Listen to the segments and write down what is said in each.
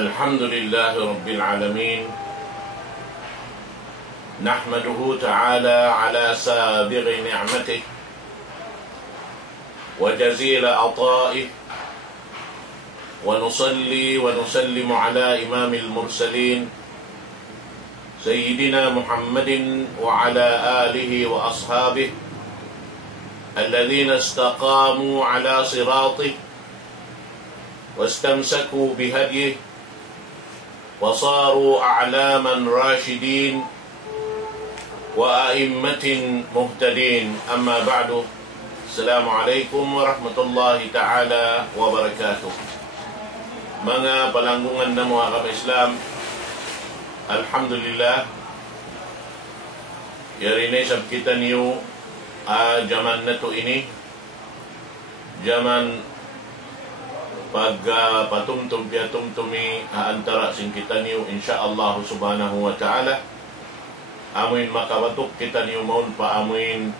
الحمد لله رب العالمين نحمده تعالى على سابغ نعمته وجزيل عطائه ونصلي ونسلم على إمام المرسلين سيدنا محمد وعلى آله وأصحابه الذين استقاموا على صراطه واستمسكوا بهديه وصاروا أعلاما راشدين وأئمة مهتدين أما بعد السلام عليكم ورحمة الله تعالى وبركاته. Mga palanggungan na mga Islam, alhamdulillah yarinay sab kita niyo zaman na to ini zaman pag patumtum piatumtumi antara sing kita niyo insyaallah subhanahu wa ta'ala amuin makawatuk kita niyo maun pa amuin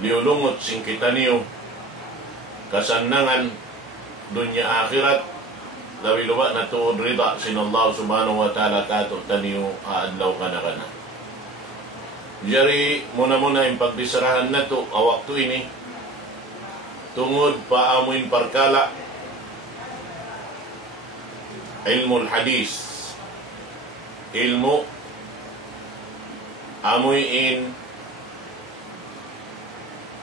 liulungot sing kita niyo kasanangan dunya akhirat lawi luwa na tuod rida sin Allah subhanahu wa ta'ala kato taniyo adlaw kana. Jari muna yung pagdisarahan na to awakto ini tungod pa amuin parkala ilmu hadis ilmu amuin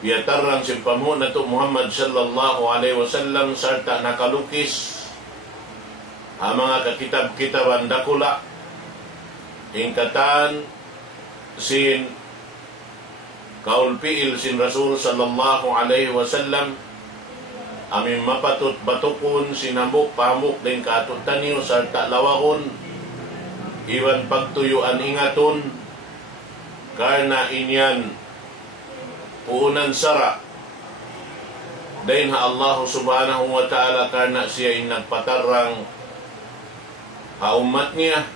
biyatarang simpamu na to Muhammad sallallahu alaihi wasallam sarta nakalukis ang mga kakitab-kitaban dakula ingkatan sin kaulpiil sin Rasul sallallahu alaihi wasallam amin mapatut batukon sinambok pamuk din katut taniyo sarta lawahon iwan pagtuyuan ingaton karna inyan uunan sara dahin ha Allah subhanahu wa ta'ala karna siya nagpatarang ha umat niya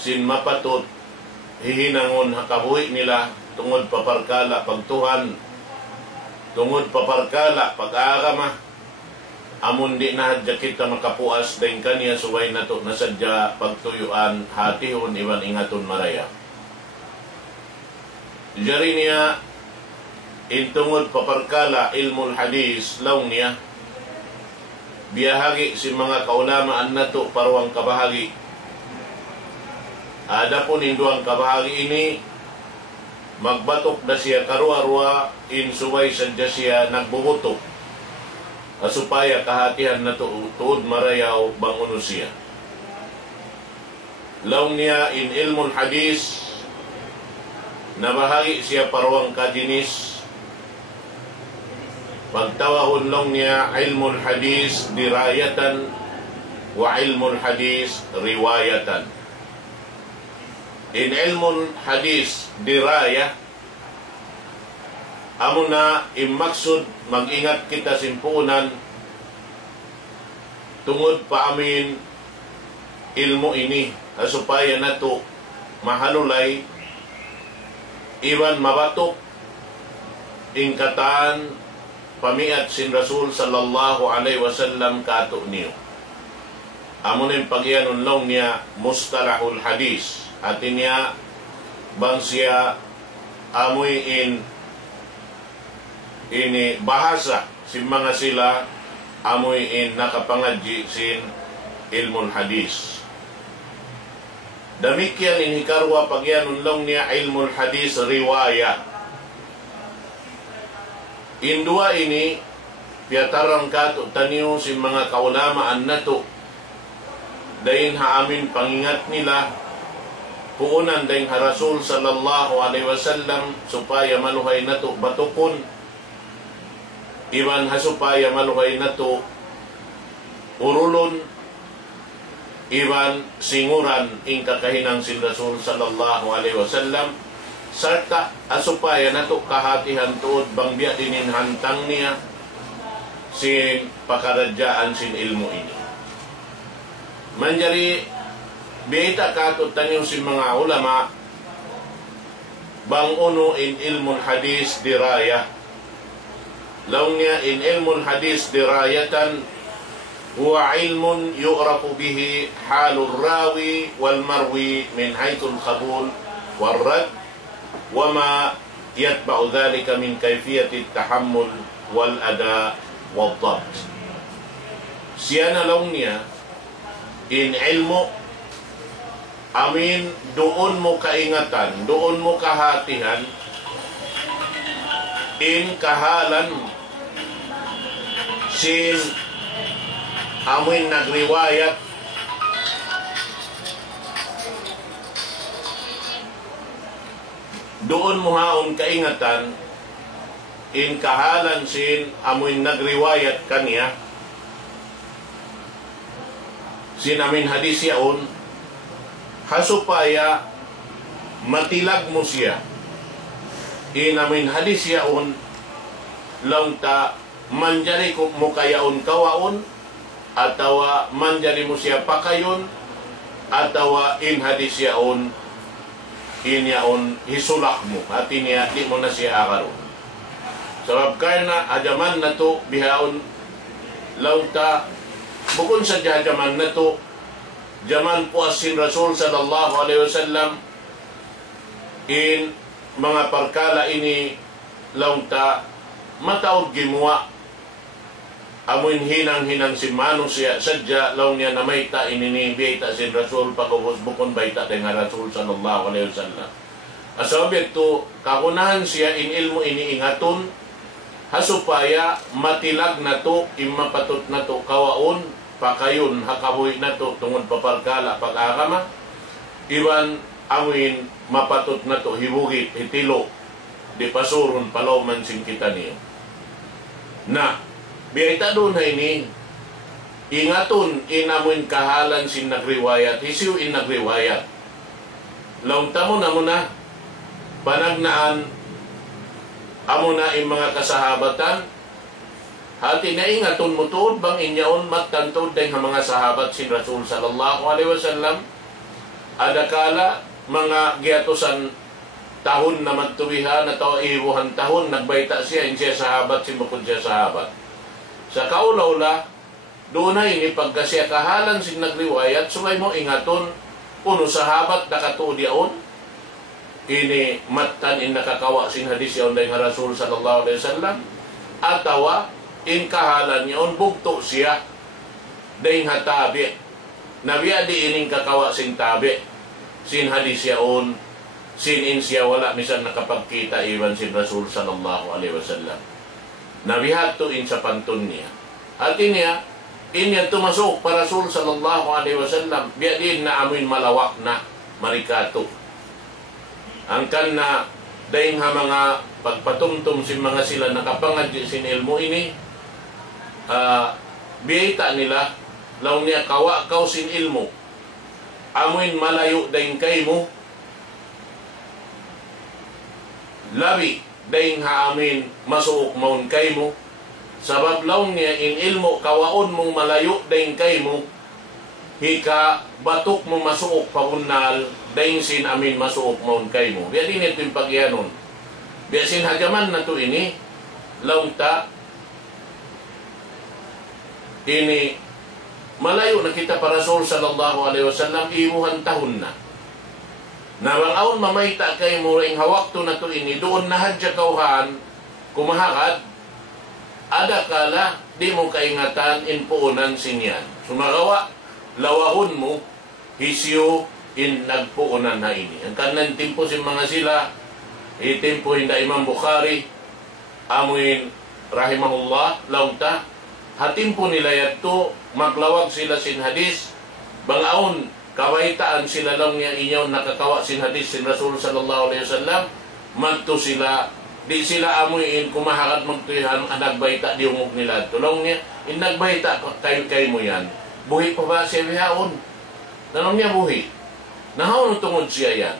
sin mapatut hihinangon hakabuhi nila tungod paparkala pagtuhan tungod paparkala pag-aagama amon di na hadya kita makapuas dahin kaniya suway na to nasadya pagtuyuan hatihon iwan ingaton maraya jari niya intungod paparkala ilmul hadis law niya biyahagi si mga kaulamaan na to parwang kabahagi ada pun induang kabahagi ini magbatok na siya karuwa-ruwa insuway sadya siya nagbubutok supaya kahatihan na tuod marayaw banguno siya law niya in ilmul hadis nabahagi siya parwang kajinis pagtawahon lang niya ilmul hadis dirayatan wa ilmul hadis riwayatan. In ilmul hadis diraya amo na imaksud mag-ingat kita simpunan tungod pa amin ilmu ini supaya nato mahalulay iwan mabatok ingkatan pamiat sin Rasul sallallahu alaihi wasallam kato niyo amo na yung pagyanon long niya mustalahul hadis at niya bang siya amoy ini bahasa sin mga sila amoy nakapangadji sin ilmul hadis damikyan inikarwa pagyanon long niya ilmul hadis riwaya indua ini piatarang kato taniyo sin mga kaulamaan nato dahin ha amin pangingat nila puunan dahin ha Rasul sallallahu alaihi wasallam supaya maluhay nato batukon iwan ha supaya maluhay nato urulon iwan singuran ing kakahinang sin Rasul sallallahu alaihi wasallam sarta asupaya nato kahatihan tuod bangbiya dinin hantang niya sin pakaradyaan sin ilmu ini manjari biyita kato tanyo sin mga ulama bang uno in ilmul hadis diraya law niya in ilmul hadis dirayatan huwa ilmun yu'rafu bihi halur rawi wal marwi min haythul qabul wal rad wa ma yatba'u dhalika min kayfiyati tahammul wal ada wal dhabt. Siya na lang niya in ilmu amin doon mo kaingatan, doon mo kahatihan in kahalan sin amin nagriwayat doon mo haon kaingatan in kahalan sin amin nagriwayat kaniya sin amin hadis yaon hasupaya matilag mo siya in amin hadis yaon lang ta manjari mo kayaon kawaon atawa manjari mo siya pakayon atawa in hadis yaon in yaon hisulak mo at niya di mo na siya akaron sabab karna ajaman na to bihaon lang ta bukod sa jaman na to jaman po asin Rasul sallallahu alaihi wasallam in mga parkala ini lang ta mataod gimuwa amuin hinang-hinang si Mano siya sadya law niya na may ta ininibiyata si Rasul pagubos bukon baita nga Rasul sallallahu alaihi wasallam asabit to kakunahan siya in ilmo iniingaton hasupaya matilag na to imapatot na to kawaon pakayon hakabuhi na to tungod paparkala pag-agama iwan amuin mapatot na to hibugit hitilo di pasuron palaw man sing kita niyo na biyayta doon na ini ingaton inamuin kahalan sin nagriwayat hisiw in nagriwayat laong tamo na mo na panagnaan amo na in mga kasahabatan hati na ingaton mo tuod bang inyaon magtantod dahil ang mga sahabat sin Rasul sallallahu alaihi wasallam adakala mga giyatosan tahun na magtuwihan na tao iwuhan tahun nagbayta siya in siya sahabat simukod siya sahabat sa kaulaula doon na ini pagka siya kahalan sin nagriwayat sumay mo ingaton uno sahabat nakatuod yaon ini matan in nakakawa sin hadis yaon dahil Rasul sallallahu alaihi wasallam atawa in kahalan yaon bugto siya dahil hatabi nabiya di ining kakawa sin tabi sin hadis yaon sin in siya wala misan nakapagkita iwan sin Rasul sallallahu alaihi wasallam nabihat to in sa pantun niya at inya inya tumasok para Rasul sallallahu alaihi wasallam biya din na amin malawak na marikato ang kan na dahil ha mga pagpatumtum sin mga sila nakapangadyo sin ilmo ini biyita nila law niya kawa kaw sin ilmo amin malayo dahil kay mo labi dahil ha amin masuok maun kay mo sabab law niya in ilmo kawaon mong malayo dahil kay mo hika batok mo masuok pagunal dahil sin amin masuok maun kay mo biya din ito yung pagyanon biya sin hagaman na to ini law ta ini malayo na kita para Rasul sallallahu alaihi wasallam imuhan tahun na nabangaon mamayta kay mo ring hawak to na to ini doon na hadya kauhan kumahakad ada kala di mo kaingatan in puunan sinyan sumagawa lawahon mo hisyo in nagpuunan na ini ang kanan timpo si mga sila itimpo hinda Imam Bukhari amuin rahimahullah launta hatimpo nila yato maglawag sila sin hadis bangaon kawaitaan sila lang niya inyaw nakakawa sin hadis sin Rasul sallallahu alaihi wasallam magto sila di sila amuin kumahakad magtuyan ang nagbayta di umog nila tulong niya in nagbayta kayo mo yan buhi pa ba siya bihaon nanong niya buhi nahaon tungod siya yan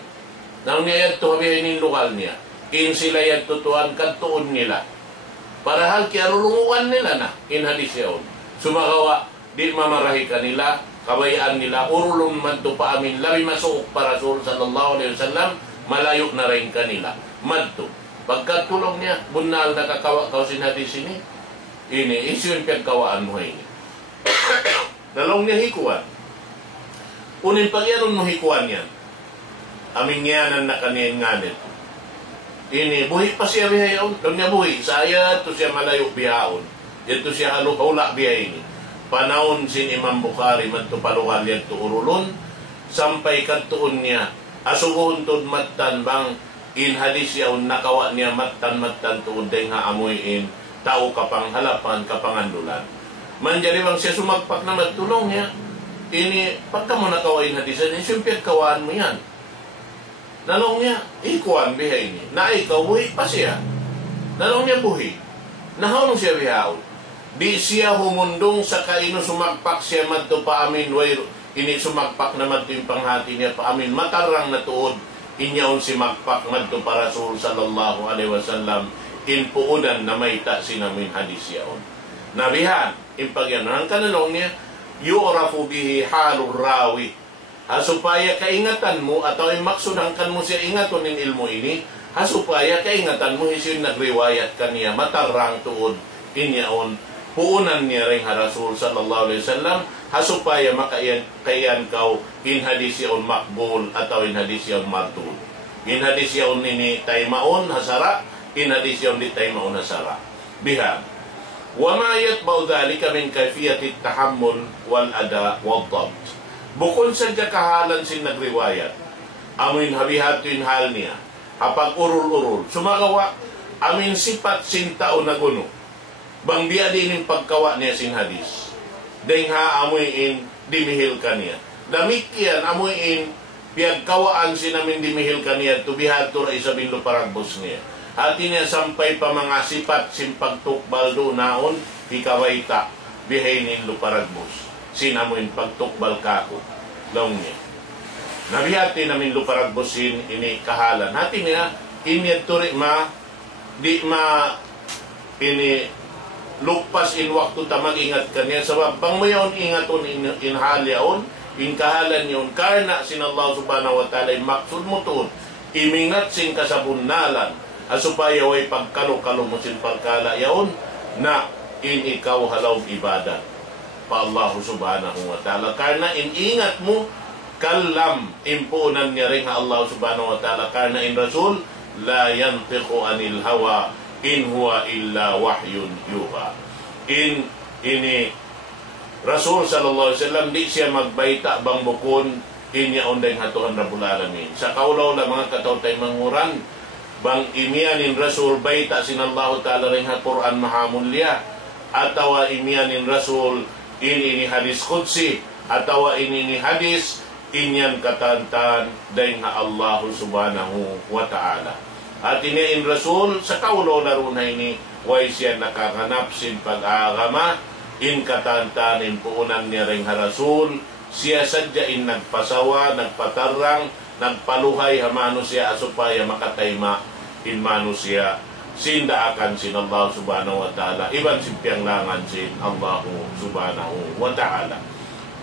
nanong niya yan tuhabihin yung lokal niya in sila yan tutuan kantuon nila para hal kaya rulunguan nila na in hadis yaon sumagawa di mamarahi kanila kabayaan nila urulong madto pa amin labi masuok para Rasul sallallahu alaihi wasallam malayo na rin kanila madto pagkatulong niya bunal nakakawa kaw sin hadis ini isu yung pagkawaan mo ini Nalong niya hikuan. Unin pagyaron mo hikuan yan. Aming yanan na kaniyan nganit. Ini, buhi pa siya bihayon. Doon niya buhi. Saya to siya malayo bihaon. Ito siya hula bihay ini. Panahon sin Imam Bukhari madto paluhal yan to urulon. Sampay katuon niya. Asuguhon to mattan bang in hadis yaon nakawa niya mattan tuod deng ha amoyin tao kapang halapan kapangandulan. Manjari bang siya sumagpak na magtulong niya. Ini, pagka mo nakawain hadisan, siyempre kawaan mo yan. Nalong niya, ikuan bihay ni. Na ikaw, buhi pa siya. Nalong niya buhi. Nahaw siya bihaon. Di siya humundong sa kaino sumagpak siya madto pa amin. Ini sumagpak na madto yung panghati niya pa amin. Matarang na tuod. Inyaon si magpak madto pa Rasul sallallahu alaihi wasallam. Inpuudan na may ta sinamin hadis yaon. Nabihan, impagyanan ang kanalong niya, yu'rafu bihi halur rawi. Supaya kaingatan mo atau maksudangkan mo siya ingaton ng ilmu ini, supaya kaingatan mo isin nagriwayat kaniya matarang tuod inyaon puunan niya ring Rasul sallallahu alaihi wasallam supaya makayan kau in hadis yaon makbul atau in hadis yaon martul. In hadis yaon ini taymaon hasara, in hadis yaon di taymaon hasara. Bihan. Wa ma yatba'u dhalika min kayfiyati at-tahammul wal ada wal dhabt. Bukod sa kahalan sin nagriwayat, amin habihatin hal niya, hapag urul-urul, sumagawa, amin sipat sin tao na guno, bang biya din pagkawa niya sin hadis, deng ha amuin dimihil kaniya. Damikyan amuin, piyagkawaan sin amin dimihil kaniya, tubihatur ay sabing luparagbos niya. Hati niya sampay pa mga sipat sin pagtukbal do naon, hikawaita, bihainin luparagbos. Sinamuin pagtukbal kako laong niya. Nabihati namin luparagbosin ini kahalan. Hati niya, ini turi ini lupas in waktu ta mag-ingat kanya. Sabab, bang mo yun ingaton in halyaon, in kahalan yun, karna sin Allah subhanahu wa ta'ala, maksud mo tuon, imingat sin kasabunalan, supaya way pagkalo-kalo mo sin pagkala yaon, na in ikaw halaw ibadat pa Allah subhanahu wa ta'ala. Karena ingat mo, kalam, impunan niya rin Allah subhanahu wa ta'ala. Karena in Rasul, la yantiqu anil hawa, in huwa illa wahyun yuha. Ini Rasul sallallahu alaihi wasallam, di siya magbaita bang bukon, inya undang hatuhan Rabbul Alamin. Sa kaulaw la mga katawtay manguran, bang imianin Rasul, baita sinallahu ta'ala rin ha Quran mahamulya, atawa imianin Rasul, ini hadis qudsi atau ini hadis inyan katantan daing Allah subhanahu wa ta'ala. At ini in Rasul sa kaulo laruna ini way siya nakakanap sin pag-aagama in katantan in puunan niya ring Rasul siya sadya in nagpasawa, nagpatarang, nagpaluhay hamano siya supaya makatayma in mano siya sindaakan sin Allah subhanahu wa ta'ala, iban simpiang langan sin Allah subhanahu wa ta'ala.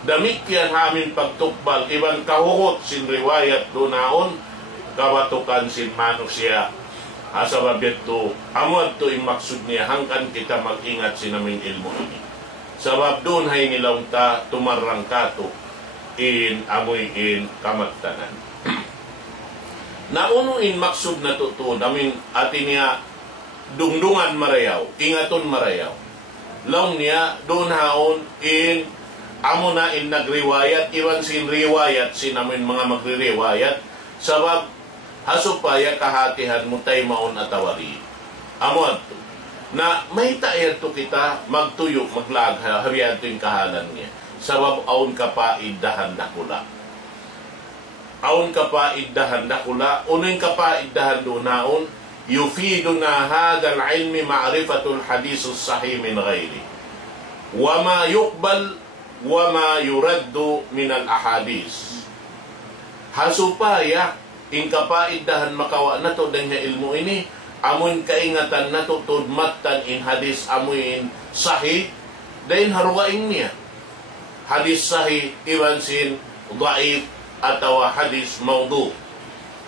Damikyan hamin pagtukbal, iban kahugot sin riwayat dunaon, kabatukan sin manusia. Asabab ito, amod to imaksud niya, hangkan kita mag-ingat sin naming ilmu ini. Sabab doon hay nilaw ta, tumarang kato, in amoy in kamagtanan. Nauno in maksud na tuto, namin atin niya, dungdungan marayaw, ingaton marayaw. Long niya, doon haon in amo na in nagriwayat, iwan sin riwayat, sinamin mga magririwayat, sabab hasupaya kahatihan mo tay maon atawari. Amo ato, na may taer to kita magtuyo, maglagha, hariyan to yung kahalan niya. Sabab aon ka pa iddahan na kula. Aon ka pa iddahan na kula, unoy ka pa iddahan doon haon, yufiduna hadal ilmi ma'rifatul hadisus sahih min ghairi wa ma yuqbal wa ma yuraddu min al ahadis. Hasupaya in kapaidahan makawa na to dahil ilmu ini amun kaingatan na to tudmatan in hadis amuin sahih dahil haruain niya hadis sahih iwan sin dhaif atau hadis maudhu.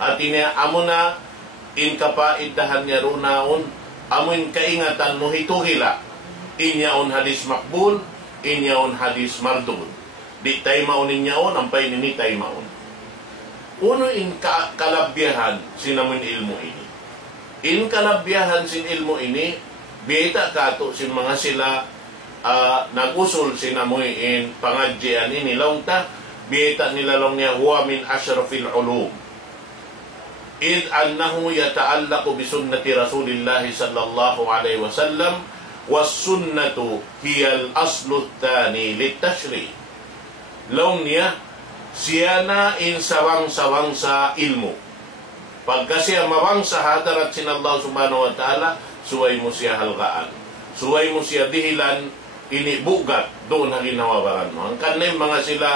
Artinya amuna in kapaidahan niya runaon amun kaingatan mo hituhila inyaon hadis makbul inyaon hadis mardud. Di tay maon inyaon, ampay nini tay maon. Uno in kalabyahan sinamun ilmu ini. In kalabyahan sin ilmu ini, biyeta kato sin mga sila nag-usul sinamoy in pangadjian ini. Long ta, biyeta nila long niya, huwa min ashrafil ulum. Id annahu yata'allaqu bisunnati Rasulillahi sallallahu alaihi wasallam was sunnatu hiyal aslu thani litashri. Long niya, siya na in sawang-sawang sa ilmu. Pagka siya mawang sa hadarat sin Allah subhanahu wa ta'ala, suway mo siya halgaan. Suway mo siya dihilan, inibugat, doon na ginawabaran mo. Ang kanin mga sila,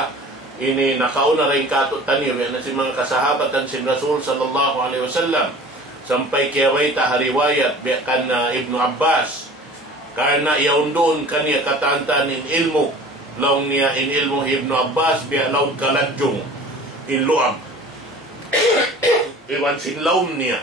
ini nakauna rin kato tanir, yan na si mga kasahabatan sin Rasul sallallahu alaihi wasallam. Sampay kiyaway ta hariwayat, biyakan na Ibnu Abbas, karena yaon doon kaniya katantan in ilmu, laong niya in ilmu Ibnu Abbas, biya laong kaladjong, in luab. Iwan sin laom niya.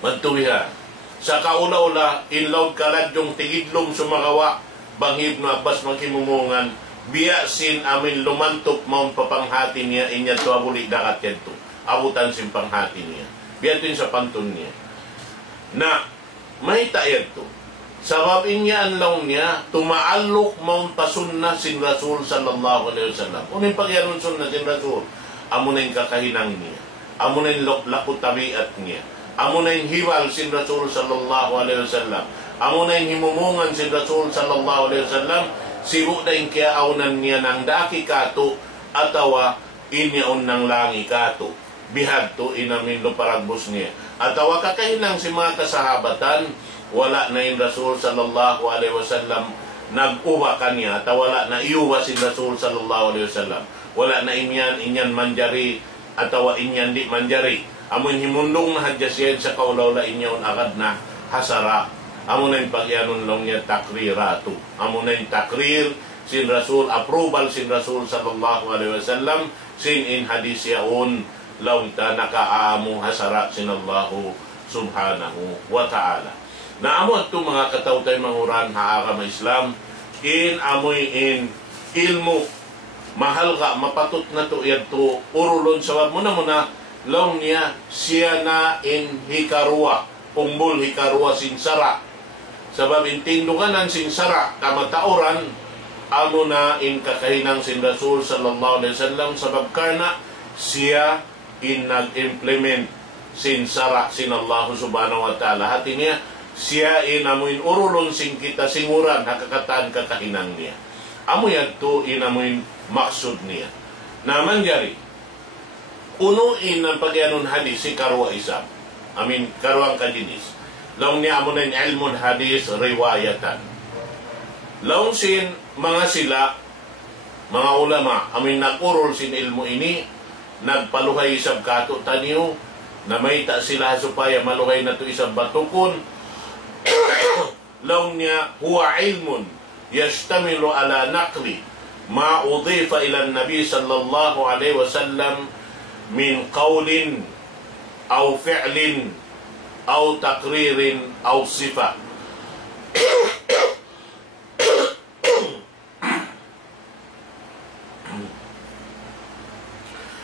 Magtuwiha. Sa kaula-ula, in laong kaladjong tigidlom sumagawa, bang Ibnu Abbas magkimumungan, biya sin amin lumantok maun papanghati niya, inya to abuli dakat yan to. Abutan sin panghati niya. Biya to sa pantun niya. Na, may tayad to. Sabab inya ang laong niya, tumaalok maun pasunna sin Rasul sallallahu alaihi wasallam. Unin pagyanon sunna sin Rasul, amo na yung kakahinang niya. Amo na yung lakot tabiat niya. Amo na yung hiwal sin Rasul sallallahu alaihi wasallam. Amo na yung himumungan sin Rasul sallallahu alaihi wasallam. Sibu na yung kiaaunan niya ng daki kato atawa inyaon ng langi kato. Bihad to inamin lo paragbos niya. Atawa kakahinang si mga kasahabatan, wala na yung Rasul sallallahu alaihi wasallam nag-uwa kanya, at wala na iuwa si Rasul sallallahu alaihi wasallam. Wala na inyan manjari, atawa inyan di manjari. Amon himundong na hadya siya sa kaulawla inyaon agad na hasara. Amon na yung pagyanon lang niya takriratu. Amon na yung takrir sin Rasul, approval sin Rasul sallallahu alaihi wasallam, sin in hadis yaon laong ta nakaamo hasara sin Allahu subhanahu wa ta'ala. Na amo ito mga katawtay manguran haakam Islam, in amoy in ilmu, mahal ka, mapatot na to yadto, urulon sawab muna laong niya siya na in hikarua, umbol hikarua sinsara. Sabab intindungan ng sinsara, kamatauran, amo na in kakahinang sin Rasul sallallahu alaihi wasallam, sabab karna siya in nag-implement sinsara sin Allah subhanahu wa ta'ala. Hati niya, siya inamuin urulon sing kita singuran nakakataan kakahinang niya. Amo yadto inamuin maksud niya. Naman jari, unuin ng pagyanon hadis si karwa isam. Karwang kajinis. Laong niya amo na yung ilmun hadis riwayatan. Laong sin mga sila, mga ulama, nag-urol sin ilmu ini, nagpaluhay isab kato taniyo, na may ta sila supaya maluhay na to isab batukon. Laong niya huwa ilmun yastamilu ala naqli ma udifa ila nabi sallallahu alaihi wasallam min qawlin aw fi'lin aw takririn aw sifa.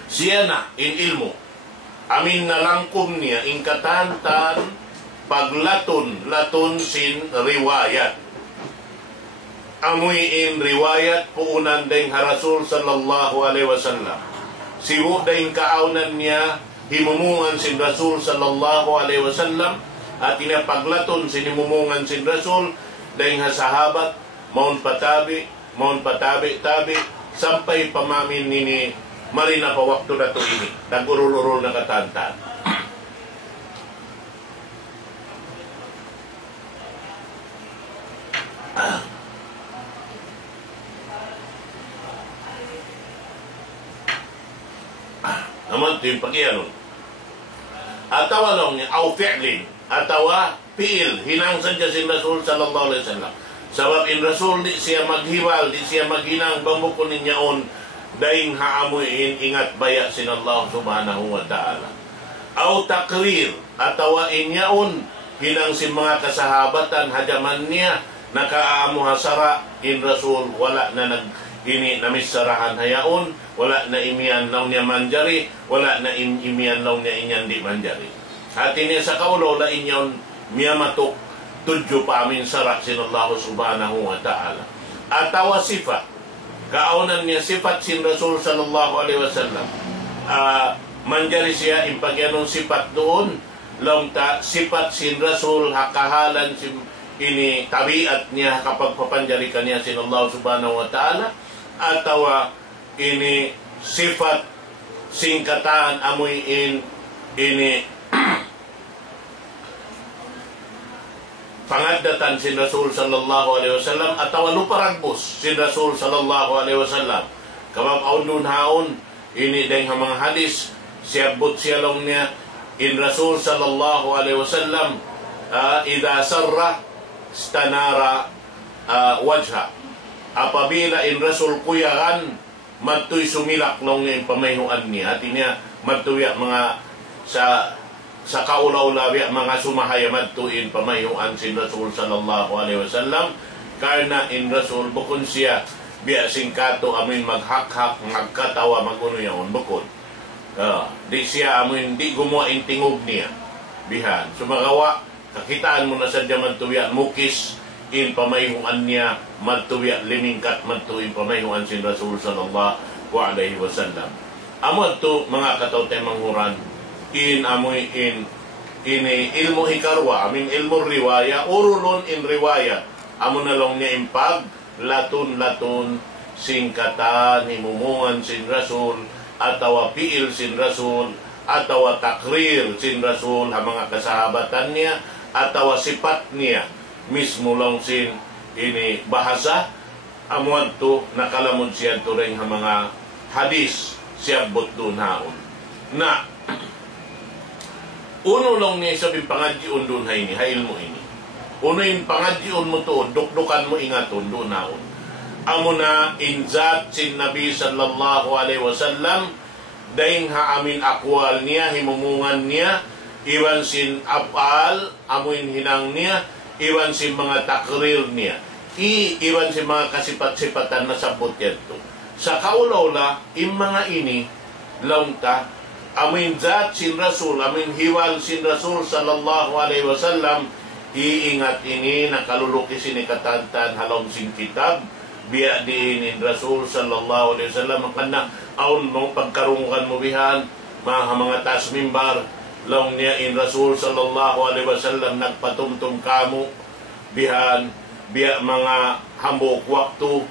Siya na in ilmu amin nalangkum niya in katantan paglaton sin riwayat. Amoy in riwayat puunan ding Rasul sallallahu alaihi wasallam. Siwu ding kaaunan niya himumungan sin Rasul sallallahu alaihi wasallam, at inapaglaton sin himumungan sin Rasul ding sahabat maun patabi tabi sampay pamamin nini marina pa waktu na to ini nagurul-urul na katantan. Naman ito yung pagyanon. Atawa lang niya, aw fi'lin, atawa piil, hinangsan niya si Rasul sallallahu alaihi wasallam. Sabab in Rasul di siya maghiwal, di siya maghinang bambukon ninyaon, daing haamuin ingat baya sin Allah subhanahu wa ta'ala. Aw takrir, atawa inyaon, hinang si mga kasahabatan, hadaman niya, nakaamuhasara in Rasul, wala na ini namisarahan hayaon, wala na imian law niya manjari, wala na imian law niya inyan di manjari. At ini sa kaulo la inyon miyamatok tudyo pa amin sarak sinallahu subhanahu wa ta'ala. Atawa sifat, kaunan niya sifat sin Rasul sallallahu alaihi wasallam. Manjari siya impagyanong sifat doon, lamta sifat sin Rasul hakahalan ini tabiat niya kapag papanjari kanya sin Allah subhanahu wa ta'ala, atawa ini sifat singkatan amoy ini pangadatan sin Rasul sallallahu alaihi wasallam, atawa luparagbos sin Rasul sallallahu alaihi wasallam. Kapag aundun haon ini deng mga hadis siyabot siya long niya in Rasul sallallahu alaihi wasallam, idha sarra stanara wajha. Apabila in Rasul kuyahan matuy sumilak long niya yung pamahinuan niya, at niya matuya mga sa kaulaw-ulaw mga sumahaya matuin pamahinuan sin Rasul sallallahu alaihi wasallam, karna in Rasul bukon siya biya singkato amin maghak-hak magkatawa maguno yaon bukod. Di siya amin di gumawa in tingog niya bihan sumagawa kakitaan mo na sadya matuya mukis in pamahinuan niya matuya limingkat matuin pamahinuan sin Rasul sallallahu alaihi wasallam. Amod to mga katawtay manghuran in amoy ini ilmu hikarwa amin ilmu riwaya urulon in riwaya amo na long niya impag latun singkatan himumungan sin Rasul atawa piil sin Rasul atawa takrir sin Rasul ha mga kasahabatan niya atawa sipat niya mismo long sin ini bahasa amuan to nakalamon siya to rin ha mga hadis siyabot doon haon na uno long niya sabi pangadjiun doon ha ini ha ilmo ini uno yung pangadjiun mo to dukdukan mo ingaton doon haon amo na inzat sin Nabi sallallahu alaihi wasallam daing ha amin akwal niya himumungan niya iwan sin apal amuin hinang niya iwan sin mga takrir niya iwan sin mga kasipat-sipatan na sabot yan to sa kaulaw-la in mga ini launta amin zat sin Rasul amin hiwal sin Rasul sallallahu alaihi wasallam iingat ini nakaluluki sinikatantan halong sin kitab biya diinin Rasul sallallahu alaihi wasallam kana aun mong pagkarungan mo bihan mga taas mimbar long niya in Rasul sallallahu alaihi wasallam nagpatumtum kamo bihan biya mga hambok waktu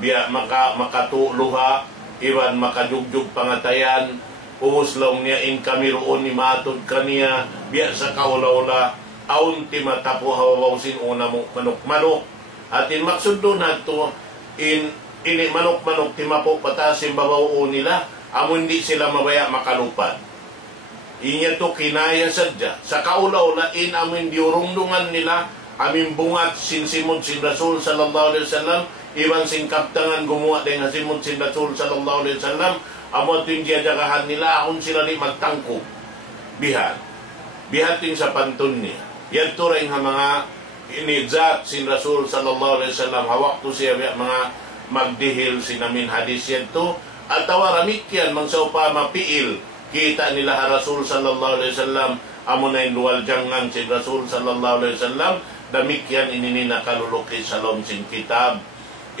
biya makatuluha iwan makajugjug pangatayan umuslong niya in kami roon ni matod kaniya biya sa kaula-ula aun ti matapo hawaw sin una mo manok-manok at in maksundo na to ini manok-manok timapo patasim babaw nila amo hindi sila mabaya makalupad inya to kinaya sadya sa kaula-ula in amin diurungdungan nila amin bungat sinsimod sin Rasul sallallahu alaihi wasallam iwan sin kaptangan gumawa din hasimod sin Rasul sallallahu alaihi wasallam amo ting diadagahan nila akon sila ni magtangko bihan ting sa pantun niya yan to rin ha mga inizat sin Rasul sallallahu alaihi wasallam hawak to siya mga magdihil sinamin hadis yan to at tawaramik yan mang sa upama piil kita nila ha Rasul sallallahu alaihi wasallam amo na yung luwal jangan sin Rasul sallallahu alaihi wasallam damik yan inini nakaluluki sa lom sin kitab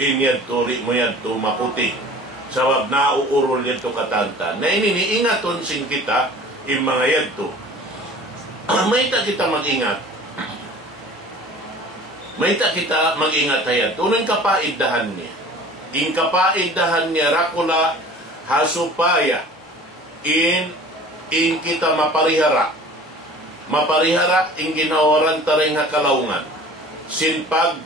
inyad to ri mo yan to maputi sabab na uurol yan to katanta na inini ingaton sin kita yung mga yan to may kita mag-ingat hayan. Tunang kapaidahan niya. In kapaidahan niya rakula hasupaya in kita maparihara. Maparihara in ginawaran taring hakalaungan. Sin pag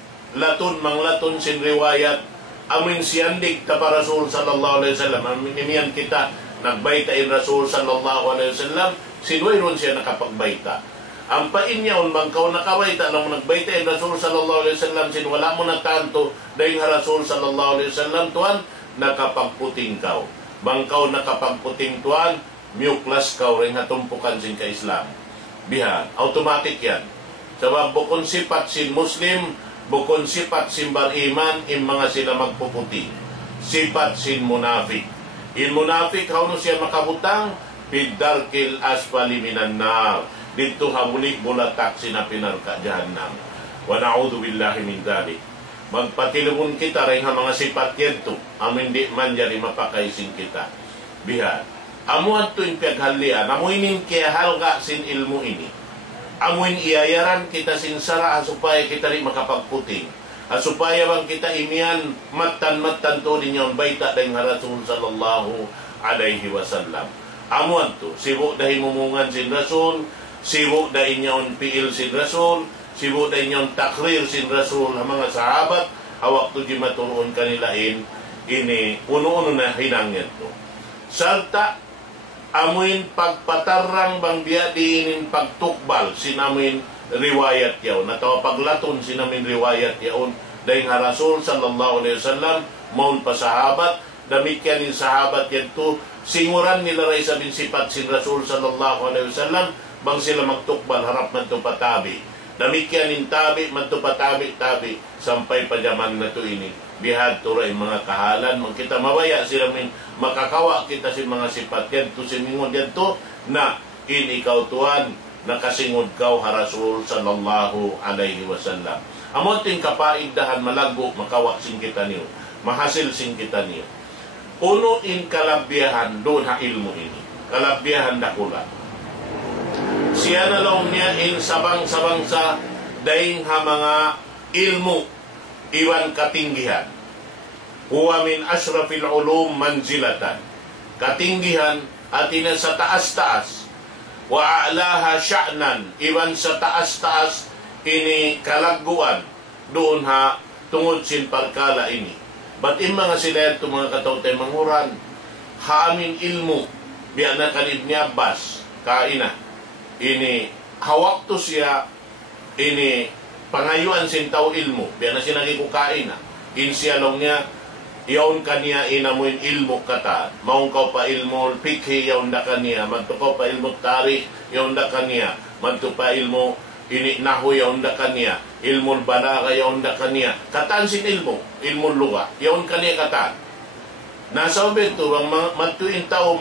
manglaton sin riwayat amin siyandig ta pa Rasul sallallahu alaihi wasallam. Amin imiyan kita nagbayta in Rasul sallallahu alaihi wasallam sinwayron siya nakapagbayta. Ang pain niya, bangkaw nakabayta, nang nagbayta in Rasul sallallahu alaihi wasallam, sin wala mo na tanto, dahil nga Rasul sallallahu alaihi wasallam, tuan, nakapagputing kaw. Bangkaw nakapagputing tuan, miyuklas kaw, rin hatumpukan sin ka Islam. Bihan, automatic yan. Sabab bukon sipat sin Muslim, bukon sifat simbar iman in mga sila magpuputi. Sifat sin munafik. In munafik hauno siya makabutang bidarkil asfali minan nar. Dito hamulik bulatak sina pinarka jahannam. Wa na'udzu billahi min dzalik. Magpatilungon kita rin ang mga sifat yento, amin di man jari mapakaisin kita. Bihan, amuan to yung piaghalian, amuinin kaya halga sin ilmu ini. Amuin iayaran kita sin sara supaya kita rin makapagputing. Supaya bang kita imian matan-matan to ninyo baita dahil Rasul sallallahu alaihi wasallam. Amuan to, sibuk dahil mumungan sin Rasul, sibuk dahil nyaon piil sin Rasul, sibuk dahil nyaon takrir sin Rasul ang mga sahabat, hawak to di maturoon kanilain, ini uno-uno na hinangyan to. Sarta, amuin pagpatarang bang biya diinin pagtukbal, sinamin riwayat yaon. Natawa paglaton sinamin riwayat yaon, dahil nga Rasul sallallahu alaihi wasallam, maun pa sahabat, damikyan yung sahabat yan to, singuran nila ray sabing sifat sin Rasul sallallahu alaihi wasallam, bang sila magtukbal, harap man to patabi. Damikyan yung tabi, man to patabi-tabi, sampay pajaman na to ini. Bihad to ray mga kahalan, mag kita mawaya sila min, makakawa kita si mga sifat yan to, siningod yan to, na inikaw tuan, nakasingod kaw ha Rasul sallallahu alaihi wasallam. Amoting kapaigdahan malagbo, makawa sing kita niyo, mahasil sing kita niyo. Uno in kalabyahan doon ha ilmu ini. Kalabyahan dakula. Siya na lang niya in sabang-sabang sa daing ha mga ilmu iwan katinggihan. Huwa min ashrafil ulum manzilatan. Katinggihan at ina sa taas-taas. Wa a'laha sya'nan. Iwan sa taas-taas ini kalagguan. Doon ha tungod sin parkala ini. Ba't in mga sila ito mga katawtay manghuran, haamin ilmu, biya na kanib ni Abbas, kaina. Ini, hawak to siya, ini, pangayuan sin tao ilmu, biya na sinagi ko kaina. In siya lang niya, yaon kaniya inamuin ilmu kata, maong kaw pa ilmu pikhi, yaon da kaniya, magtukaw pa ilmu tarikh, yaon da kaniya, magtupa ilmu ini nahu yaon da kaniya, ilmu balaga yaon da kaniya, katan sin ilmu, ilmu luga, yaon kaniya katan. Nasa obento, ang matuin tao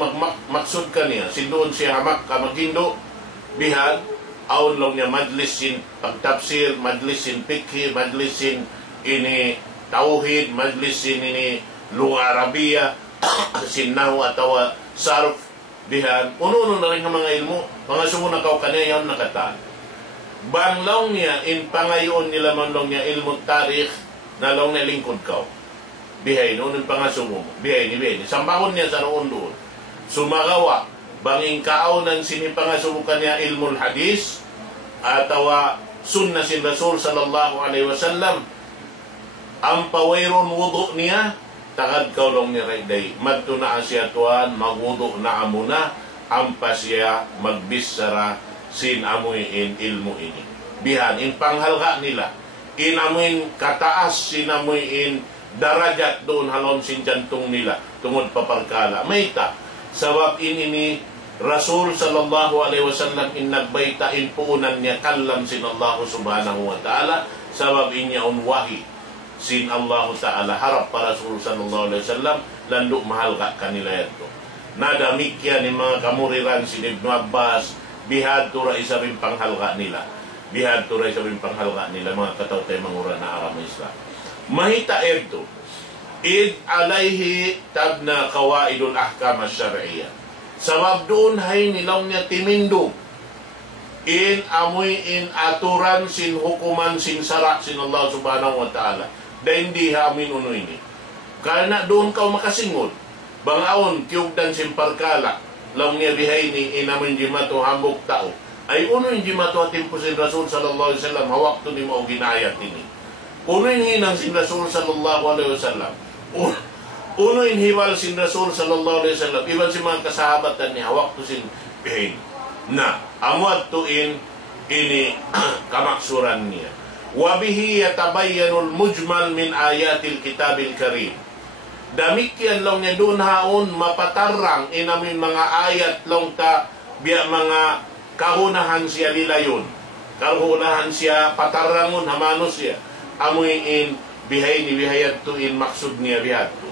maksud kaniya, sindoon siya hamak ka maghindo, bihan, aon lang niya madlis sin pagtapsir, madlis sin pikhi, madlis sin ini tauhid, madlis sin ini luga Arabiya, sin nahu atawa sarf, bihan, uno-uno na rin ang mga ilmu, mga sumuna kaw kaniya, yaon nakatan. Banglaw niya, in pangayon nila manlong niya ilmu tarikh na long na lingkod ka. Bihay, noon yung pangasumo mo. Bihay ni. Sambahon niya sa noon doon. Sumagawa, banging kaaunan sinipangasumo ka niya ilmu hadis, atawa sunna sin Rasul sallallahu alaihi wasallam, ang pawayron wudu niya, tagad kaulong niya rayday. Madto na siya tuan, magwudu na amuna, ampas siya magbisara, sin amuin ilmu ini. Bihan, in panghalga nila. In amuin kataas, sin amuin darajat doon halom sin jantong nila. Tungod paparkala. Mayta, sabab ini Rasul sallallahu alaihi wasallam in nagbayta in puunan niya kalam sin Allah subhanahu wa ta'ala. Sabab inya unwahi sin Allah ta'ala harap pa Rasul sallallahu alaihi wasallam landuk mahalga kanila ito. Nadamikyan ni mga kamuriran sin Ibn Abbas, bihad tura isa rin panghalga nila. Bihad tura isa rin panghalga nila, mga katawtay mangura na aram Islam. Mahita ito, id alayhi tabna kawaidul ahkam syar'iyya. Sabab doon hay nilaw niya timindog. In amoy in aturan sin hukuman sin sarak sin Allah subhanahu wa ta'ala. Dahil hindi hamin uno ini. Karena doon ka makasingod. Bangaon, kiyugdan sin parkala. Lang niya bihay ni inamin jimato hambok tao. Ay uno yung jimato atin po sin Rasul sallallahu alaihi wasallam, hawak to ni mo ginayat ini. Uno yung hinang sin Rasul sallallahu alaihi wasallam. Uno yung hiwal sin Rasul sallallahu alaihi wasallam. Iban si mga kasahabatan ni hawak to sin bihay. Na, amuat to in ini kamaksuran niya. Wabihi yatabayyanul mujmal min ayatil kitabil karim. Damikyan lang niya doon haon mapatarang inamin mga ayat lang ta biya mga kahunahan siya lilayon. Kahunahan siya patarangon hamano siya. amoy in bihay ni bihayad to in maksud niya bihad to.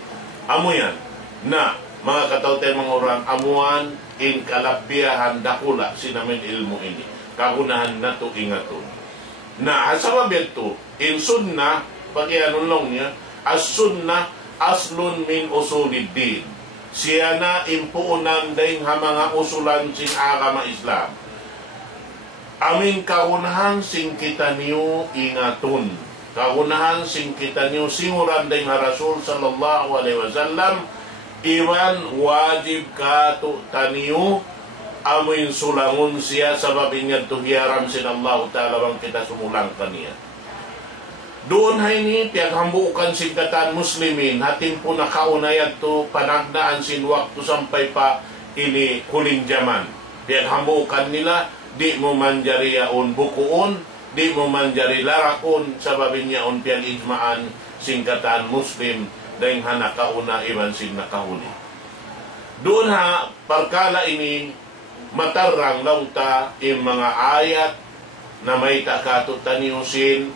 Amo yan na mga katawtay mga orang amuan in kalapiahan dakula sinamin ilmu ini. Kagunahan na to ingaton. Na asama beto in sunnah pagyanulong niya as sunnah aslun min usuliddin. Siya na impuunan dahil mga usulan sing agama Islam. Amin kaunahan sing kita niyo ingaton. Kaunahan sing kita niyo singuran dahil Rasul sallallahu alaihi wasallam iwan wajib kato taniyo amin sulangon siya sababin niya tuhiyaram sinallahu ta'ala bang kita sumulang kaniya. Doon hay ni piyaghambukan sigdatan muslimin hatin po nakaunayad to panagdaan sin waktu sampay pa ini huling zaman. Piyaghambukan nila di mo manjari yaon bukuon, di mo manjari larakon sababin niya on piyag ijmaan singkatan muslim dahil hanakauna iban sin nakahuli. Doon ha parkala ini matarang lauta yung mga ayat na may takatut taniusin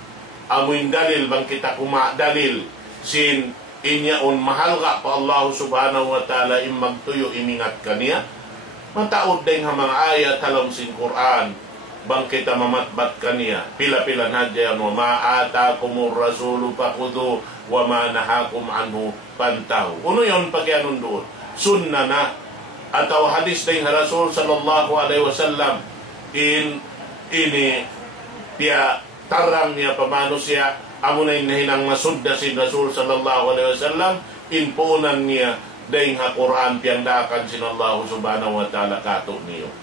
amuin dalil bang kita dalil sin inyaon mahal ka pa Allah subhanahu wa ta'ala im magtuyo imingat kaniya mataod din ang mga ayat halam sin Quran bang kita mamatbat kaniya pila-pila na dyan wa ma'atakumur rasulu pakudu wa ma nahakum anhu pantahu. Uno yun pagyanon doon sunna na atau hadis ng Rasul sallallahu alaihi wasallam ini pia tarang niya pamano siya amo na hinang masudda si Rasul sallallahu alaihi wasallam inpuunan niya dahil ha Quran piyang daakan sinallahu subhanahu wa ta'ala kato niyo.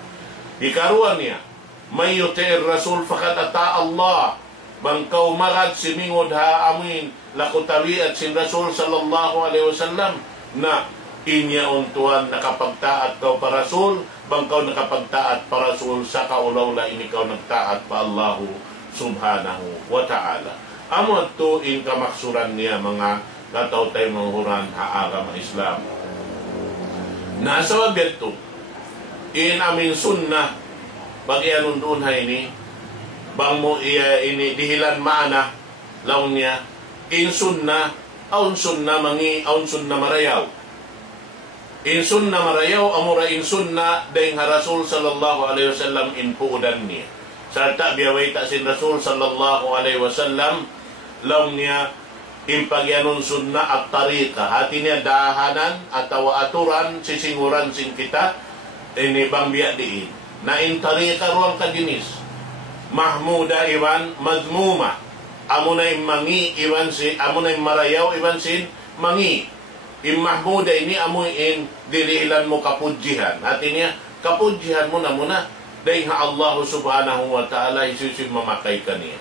Ikaruan niya may yuti'ir Rasul fakat ata Allah bangkaw magad simingod ha amin lakutawi at sin Rasul sallallahu alaihi wasallam na inya untuan nakapagtaat kau pa Rasul bangkaw nakapagtaat pa Rasul sa kaulaw la ini kau nagtaat pa Allahu subhanahu wa ta'ala. Amo to in kamaksuran niya mga katawtay manghuran haagam Islam. Nasa wabiyat to in amin sunnah bagi anong doon ha ini bang mo iya ini dihilan maana laon niya in sunnah aun sunnah mangi aun sunnah marayaw. In sunnah marayaw amura in sunnah dahil Rasul sallallahu alaihi wasallam inpuudan niya. Sarta biyaway ta sin Rasul sallallahu alaihi wasallam law niya impagyanon sunnah at tariqa. Hati niya dahanan atau aturan sisinguran sin kita ini bang biya diin. Na in tariqa ruang kajinis. Mahmuda iwan mazmuma. Amunay mangi iwan si amunay marayaw iwan sin mangi. Mahmuda ini amuin dilihilan mo kapudjihan. Artinya kapudjihan mo na muna dahil Allah subhanahu wa ta'ala isusib mamakai kaniya.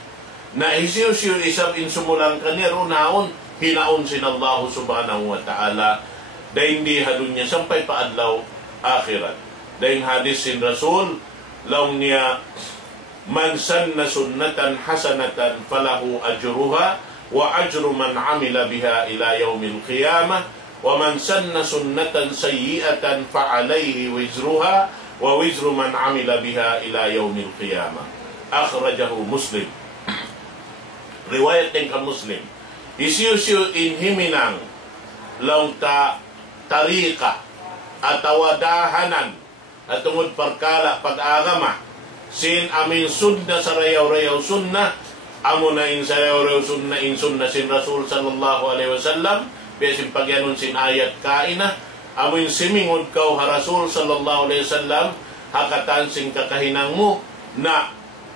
Na isusib isab insumulang kaniya runaon hinaon sin Allah subhanahu wa ta'ala dahil hindi halun niya sampay paadlaw akhirat. Dahil hadis sin Rasul law niya man sanna sunnatan hasanatan falahu ajruha wa ajru man amila biha ila yaumil qiyamah وَمَنْ سَنَّ سُنَّةً سَيِّئَةً فَعَلَيْهِ وِزْرُهَا وَوِزْرُ مَنْ عَمِلَ بِهَا إِلَى يَوْمِ الْقِيَامَةِ أخرجه مسلم. Riwayat ng Muslim. Isiusyo inhiminang laung tariqa atau dahanan at tungod parkala pag-agama sin amin sunna sa rayaw-rayaw sunna amo na in sa rayaw-rayaw sunna in sunna sin Rasul sallallahu alaihi wasallam biasin pagyanon sin ayat kaina amoy simingod kau ha Rasul sallallahu alaihi wasallam hakatan sing kakahinang mo na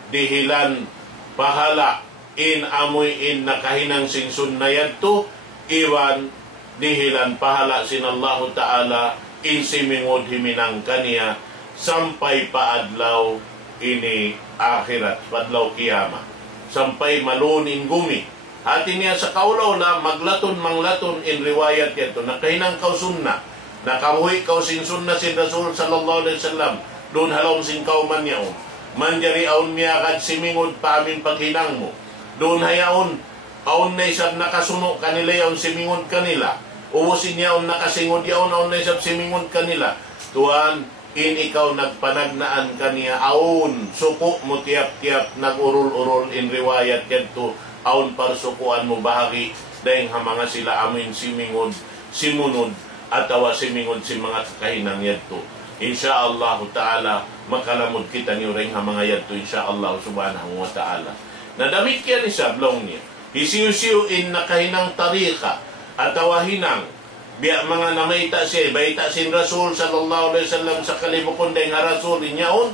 dihilan pahala in amoy in nakahinang sing sunnayad to iwan dihilan pahala sin Allah ta'ala in simingod himinang kaniya sampay paadlaw ini akhirat padlaw kiyama sampay malunin gumi. Hati niya sa kaulaw na maglaton manglaton in riwayat yato nakahinang kau sunna nakahuhi kau sin sunna sin Rasul sallallahu alaihi wasallam doon halong sin kau man yaon manjari aun niya kad simingod pa amin paghinang mo doon hayaon aun na isab nakasuno kanila yaon simingod kanila ubusin niya aun nakasingod yaon aun na isab simingod kanila tuan in ikaw nagpanagnaan kaniya aun suko mo tiap-tiap nagurul-urul in riwayat yato aun parsukuan mo bahagi dahil nga mga sila amin simunod atawa simingod si mga kakahinang yadto. Insyaallah ta'ala makalamod kita niyo rin nga mga yadto insyaallah subhanahu wa ta'ala. Nadamit kaya ni sablong niya hisiu-siuin na kahinang tarika atawa hinang biya mga namaita siya baita sin Rasul sallallahu alaihi wasallam sa kalibukon dahil nga Rasul inyaon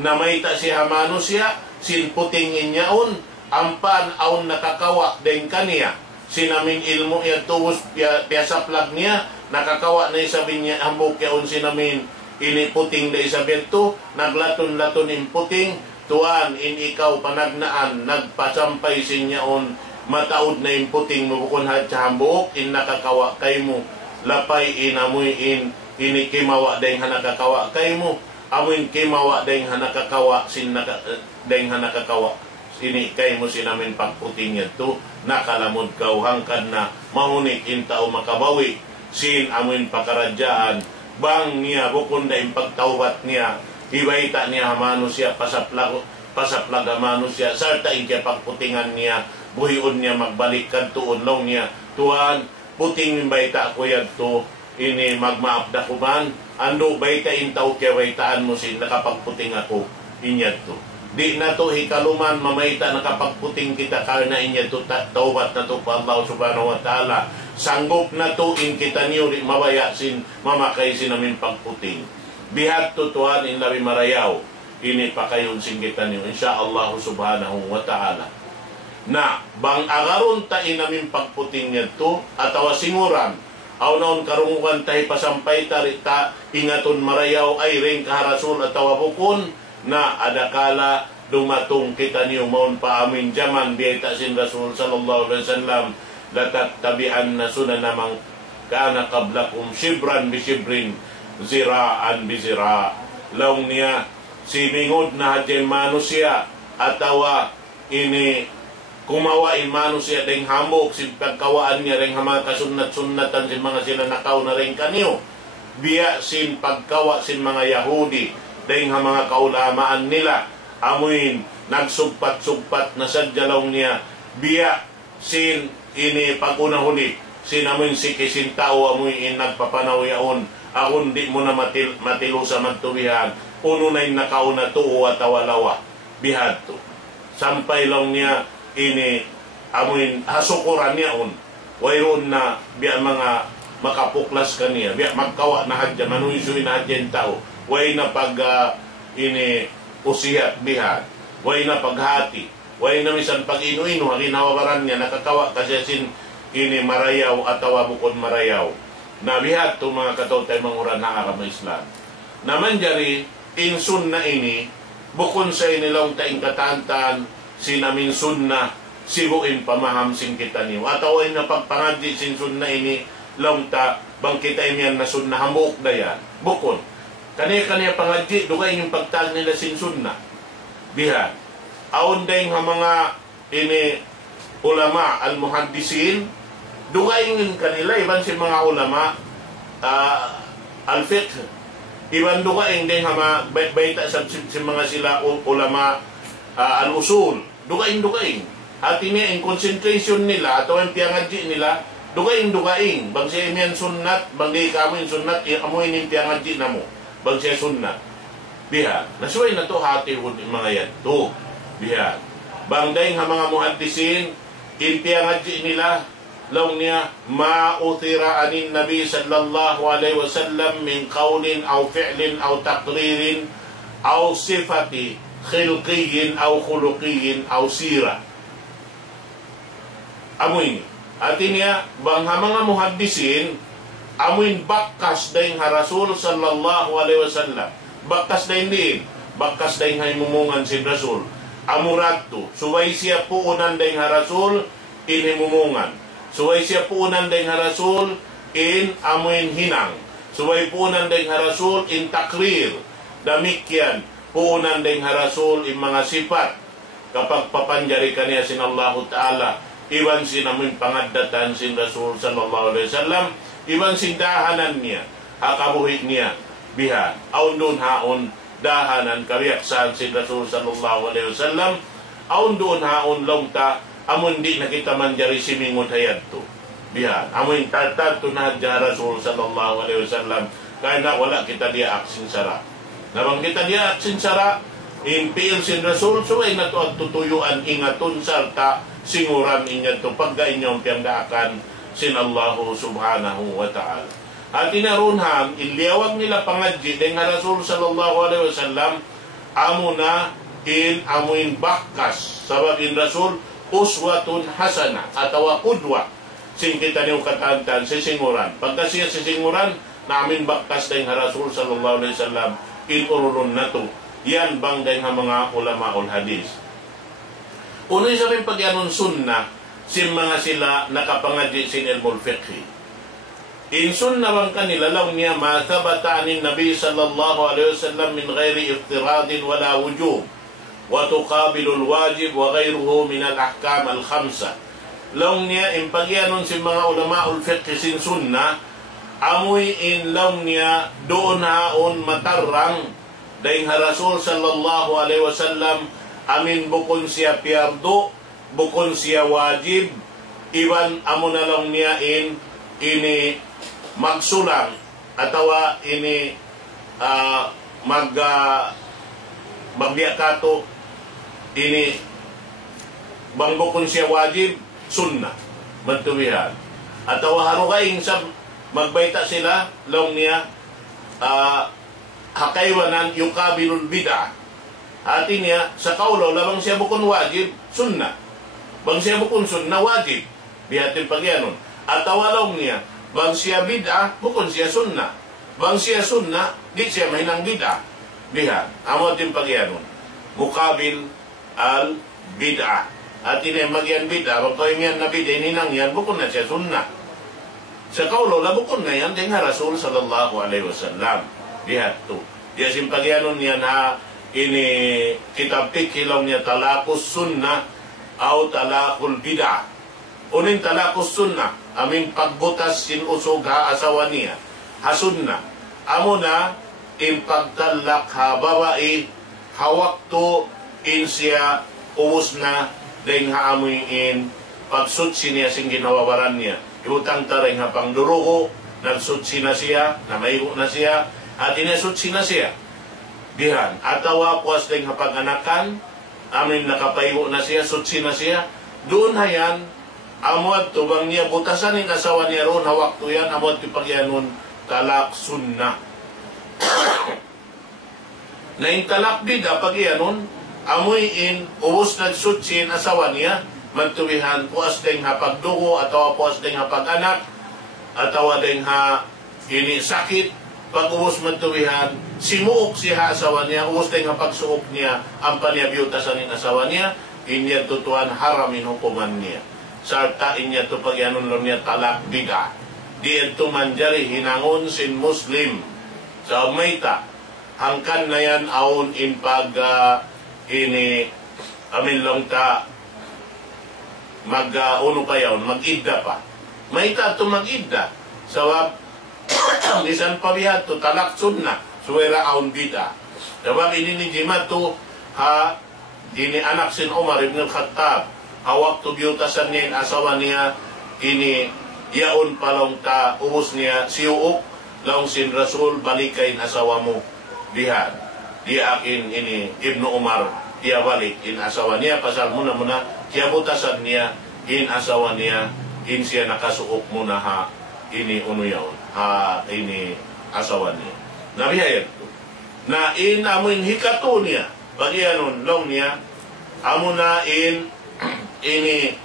namaita siya hamano siya sin puting inyaon ampan aun nakakawa den kaniya sinaming ilmu ya tuwos biasa plag niya nakakawa na isabi niya ambok yaon sinamin ini puting na isabi to naglaton-laton in puting tuan in ikaw panagnaan nagpasampay sinyaon mataod na in puting mabukon hat sa hambok in nakakawa kay mo lapay inamoy in inikimawa dahil nakakawa kay mo amoy kimawa dahil nakakawa dahil nakakawa ini kay mo sinamin pagputing niya to nakalamod kaw hangkad na mahunit in tao makabawi sin amin pakaradyaan bang niya bukon na impagtawbat niya hibaita niya hamano siya pasaplag hamano siya sarta inka pagputingan niya buhion niya magbalik kadtuon long niya tuan puting baita ko yadto ini magmaapda ko man ando baita intaw kaya baitaan mo sin nakapagputing ako inyadto. Di na to hikaluman mamayta nakapagputing kita karna inya to taubat na to pa Allah subhanahu wa ta'ala. Sanggop na to in kita niyo di mabayasin mamakay sinamin pagputing. Bihat to tuhan in labi marayaw. Ini pa kayon sing kita niyo insyaallah subhanahu wa ta'ala. Na bang agaron ta inamin pagputing niya to atawa singuran. Aw naon karungukan tahi pasampay tarita ingaton marayaw ay ring kaharasul atawa bukon na adakala dumatong kita niyo maun pa amin jaman biyata sin Rasul sallallahu alaihi wasallam latattabi'an na sunan namang kana qablakum shibran bi shibrin ziraan bi zira laung niya simingod na hadyan manusia atawa ini kumawain manusia deng hamok sin pagkawaan niya ring mga kasunat-sunatan sin mga sila nakaw na rin kaniyo biya sin pagkawa sin mga Yahudi dahil nga mga kaulamaan nila amuin nagsugpat-sugpat na sadyalaw niya biya sin ini pag-unahuli sin amuin sikisin tao amuin nagpapanaw yaon akon di mo na matilo sa magtubihan uno na yung nakauna tuo at awalawa bihad to sampay lang niya ini amuin hasukuran niya wayron na biya mga makapuklas kaniya biya magkawa na hadya manuisuin na hadya yung tao way na pag ini usihat bihad, way na paghati, way na misan pag inu-inu, hinawabaran niya, nakakawa kasi sin ini marayaw atawa bukod marayaw. Na bihad to mga kataw tayo mga uran na agama Islam. Naman jari, insun na ini, bukod sa inilang taing katantan, sinamin sunna, sibuin pamaham sing kita niyo. Atawa na pagpangadji sin sunna ini, lang ta, bang kita imian na sunna hamuk na yan, bukod. Kaniya pangadji, dugay yung pagtal nila sin sunna. Biha. Aon dahil nga mga ini ulama al-muhaddisin, dugay yung kanila, iban si mga ulama al-fiqh. Iban dugay yung dahil nga baita sa mga sila ulama al-usul. Dugay. At ini yung concentration nila, atau yung piangadji nila, dugay. Bang siya imian sunnat, bang di kamo yung sunnat, amoy yung piangadji na mo. Bang siya sunnah biha nasuway na to hati hud mga yan to biha bang dahil nga mga muhaddisin intiyangadji nila law niya ma'uthira anin nabi sallallahu alaihi wasallam min qawlin aw fi'lin aw taqririn aw sifati khilqiyin aw khuluqiyin aw sira amoy atin niya bang nga mga muhaddisin amuin bakas dahil nga Rasul sallallahu alaihi wasallam. Bakas dahil din. Bakas dahil nga imumungan si Rasul. Amuradto. Suway siya puunan dahil nga Rasul in imumungan. Suway siya puunan dahil nga Rasul in amuin hinang. Suway puunan dahil nga Rasul in takrir. Damikyan. Puunan dahil nga Rasul in mga sifat. Kapag papanjari kaniya sin Allah Ta'ala. Iwan sinamin pangadatan sin Rasul sallallahu alaihi wasallam. Iban sindahanan niya, hakabuhit niya, biha, aun doon haon, dahanan, karyaksan si Rasul sallallahu alaihi wasallam, aun doon haon longta, amon di nakita man jari simingod hayad to. Bihan, amon tatad to na hadya Rasul sallallahu alaihi wasallam, kaya na wala kita dia aksin sara. Narang kita dia aksin sara, impil sin Rasul, so ay nato ang tutuyuan ingaton sarta singuran ingat to pagka inyong piyangdaakan sin Allahu subhanahu wa ta'ala. At inarunhan, iliyawag nila pangadji dengan Rasul sallallahu alaihi wasallam, amo na amuin bakas, sabab in Rasul uswatun hasana atawa kudwa sing kita niyo katantan sisinguran. Pagka siya sisinguran, namin bakas dengan Rasul sallallahu alaihi wasallam in urulun nato. Yan bang dengan mga ulamaul hadis. Unoy sa rin pagyanon sunnah, sin mga sila nakapangadji sin ilmul fiqhi. In sunnah bang kanila law niya ma thabata anin Nabi sallallahu alaihi wasallam min ghairi iftiradin wala wujub wa tuqabilul wajib wa ghairuhu min al-ahkam al-khamsa. Law niya in pagyanon sin mga ulamaul fiqhi sin sunnah, amoy in law niya doon haon matarang dahil Rasul sallallahu alaihi wasallam amin bukon siya piyardo, bukon siya wajib, iwan amo na lang niya ini magsulang atawa ini magbiakato ini bang bukon siya wajib sunnah mantuwihan atawa harugaing sa magbayta sila long niya hakaywanan yukabilul bid'ah. Hati niya sa kaulo labang siya bukon wajib sunnah, bang siya bukon sunnah wajib bihatin pagyanon. Atawa long niya bang siya bid'ah bukon siya sunnah, bang siya sunnah di siya mahinang bid'ah bihat amo din pagyanon mukabil al bid'ah. At ini magyan bida, wag ko yan na bida, ininang yan, bukon na siya sunnah. Sa kaulo, labukon na yan, dengan Rasul sallallahu alaihi wasallam. Dihat to. Diya simpagyanon niya na, ini kitab tikilong niya talakus sunnah, au talakul bida. Uning talakus sunnah, aming pagbutas sinusog ha asawa niya, ha sunnah. Amo na, in pagtalak ha babae, hawak to, in siya, umus na, dahil haamoy in pagsutsi niya sing ginawawaran niya. Iutang taring hapang durugo, nagsutsi na siya, namayo na siya, at inasutsi na siya. Dihan, atawa puas dahil hapang anakan, amin nakapayo na siya, sutsi na siya, doon hayan, amuat to, bang niya butasan yung asawa niya roon, hawak to yan, amuat to pagyanon, talak sunnah. Na yung talak bida, pagyanon, amoy in uwos nagsutsin asawa niya mantuwihan puas ding ha pagdugo atawa puas ding ha pag-anak atawa ding ha ini sakit pag uwos mantuwihan simuok siya asawa niya uwos ding ha pagsuok niya ang paniabyutasan ng asawa niya inya tutuan haramin hukuman niya sarta inya to pagyanon lang niya talak biga di ito manjari hinangon sin Muslim sa umayta hangkan na yan aon in pag ini amin lang ta mag-uno pa yaon, mag-idda pa. May tato mag-idda. Sawab, lisan pabihat to, talak sunnah, suwera aun bida. Sawab, ini ni Jimatu, ha, ini anak sin Umar ibn al-Khattab, hawak to biyutasan niya, asawa niya, ini yaon palong ta, ubus niya, siyuok, laong sin Rasul, balikain asawa mo, dihan. Dia akin ini Ibnu Umar dia balik in asawa niya pasal muna dia butasan niya in asawa niya in siya nakasuok muna ha ini unuyaw ha ini asawa niya nabihayat na in amun hikato niya bagyanon long niya amo na in ini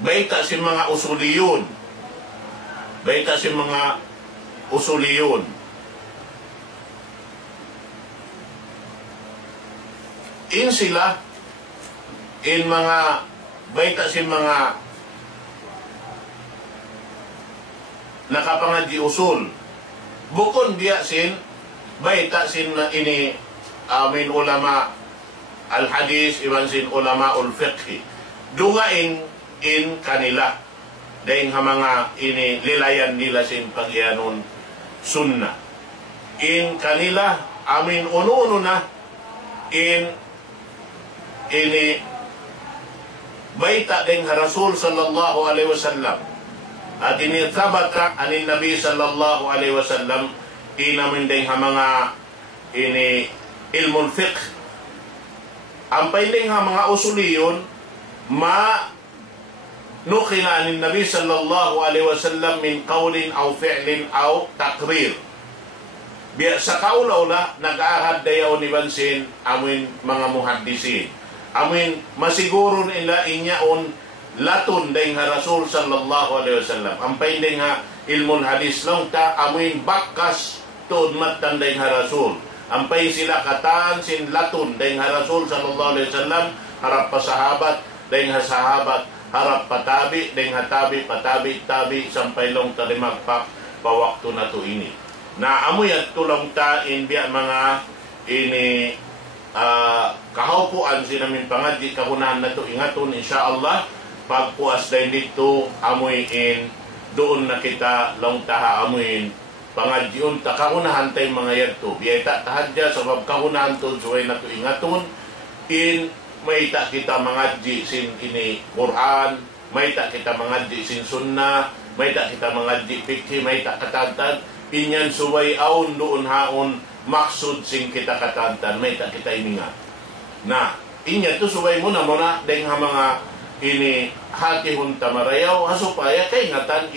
baita si mga usuliyun baita si mga usuliyun. In sila, in mga baita si mga nakapangadji usul. Bukon dia sin baita sin ini amin ulama al-hadis iwan sin ulama ul-fiqhi. Dugain in kanila. Dahil nga mga ini lilayan nila sin pagyanon sunnah. In kanila, amin uno-uno na, ini baita ding Rasul sallallahu alaihi wasallam at ini sabata anin Nabi sallallahu alaihi wasallam inamin ding mga ini ilmul fiqh ampay ding mga usuliyon nukila anin Nabi sallallahu alaihi wasallam min qawlin aw fi'lin aw takrir. Biya sa kaulaula nag-aahad dayaw ni bansin amin mga muhaddisin. Amin masiguro nila inyaon latun dayng Rasul sallallahu alaihi wasallam. Ampay dayng ilmul hadis lang ta amin bakas tuod matan dayng Rasul. Ampay sila kataan sin latun dayng Rasul sallallahu alaihi wasallam harap pa sahabat dayng sahabat harap patabi deng hatabi patabi tabi sampai long talimagpak pawakto na to ini na amuyat tulong ta in biya mga ini kahaupuan sinamin pangadji kahunahan na to ingaton insyaallah pagpuas din dito amoy in doon na kita long taha amuin pangadjiun ta kahunahan tay mga yadto biya ta tahadya sabab kahunahan to suway na to ingaton in may ta kita mangadji sin ini Quran, may ta kita mangadji sin sunnah, may ta kita mangadji fikhi, may ta katantan, inyan suway aun doon haon maksud sin kita katantan, may ta kita ininga. Na, inya to suway muna deng mga ini hati hun tamarayaw, supaya kay ngatan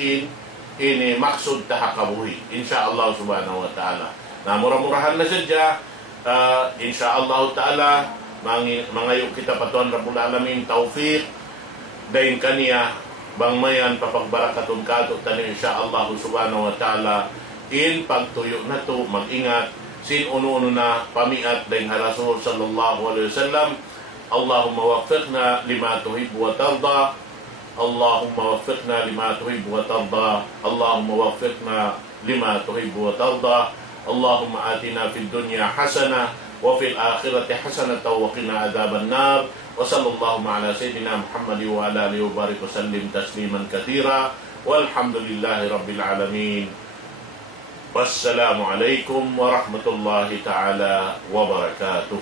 ini maksud ta hakabuhi. Insyaallah subhanahu wa ta'ala. Na murah-murahan na sadya, insyaallah ta'ala, mangayo kita patuan Rabbul Alamin taufiq dahin kaniya bangmayan papagbarakaton kato tanin insyaallah subhanahu wa ta'ala in pagtuyo na to mag-ingat sin uno-uno na pamiat dahin Rasul sallallahu alaihi wasallam. Allahumma waffiqna lima tuhibbu wa tarda, Allahumma waffiqna lima tuhibbu wa tarda, Allahumma waffiqna lima tuhibbu wa tarda, Allahumma atina fid dunya hasanah وفي الآخرة حسنة وقنا عذاب النار وصلى الله على سيدنا محمد وعلى آله وبارك وسلم تسليما كثيرا والحمد لله رب العالمين والسلام عليكم ورحمة الله تعالى وبركاته.